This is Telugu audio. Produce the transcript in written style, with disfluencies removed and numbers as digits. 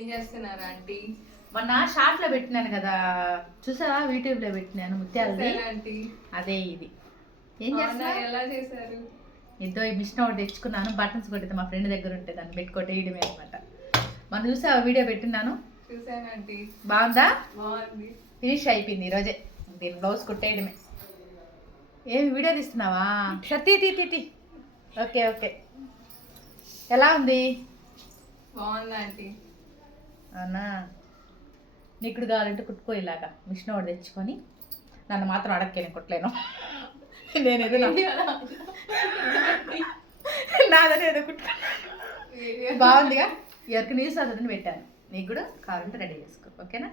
ఏం చేస్తున్నారు ఆంటీ? మొన్న షార్ట్ లో పెట్టినాను కదా, చూసావా? యూట్యూబ్ లో పెట్టినాను ముత్యాలది. ఆంటీ అదే ఇది. ఏం చేస్తున్నా? ఎలా చేశారు? ఇద్దో ఈ మిషన్ ఒకటి తెచ్చుకున్నాను. బటన్స్ కొట్టితే మా ఫ్రెండ్ దగ్గర ఉంటే దాన్ని పెట్టి కొట్టేయడమే అనమాట. మనం చూసావా వీడియో పెట్టినాను? చూసాను ఆంటీ. బాగుందా? బాగుంది. ఫినిష్ అయిపోయింది ఈరోజే. దీని బ్లౌజ్ కుట్టేయడమే. ఏమి వీడియో తీస్తున్నావా? సతీ తీ తీ తీ. Okay okay. ఎలా ఉంది? బాగుంది ఆంటీ. అవునా? నీకుడు కావాలంటే కుట్టుకో ఇలాగా. మిషన్ ఒకటి తెచ్చుకొని. నన్ను మాత్రం అడక్కే, నేను కుట్టలేను. నేనేదో నాదని ఏదో కుట్టుకో. బాగుందిగా? ఎవరికి న్యూస్ అదని పెట్టాను. నీకు కూడా కావాలంటే రెడీ చేసుకో. ఓకేనా?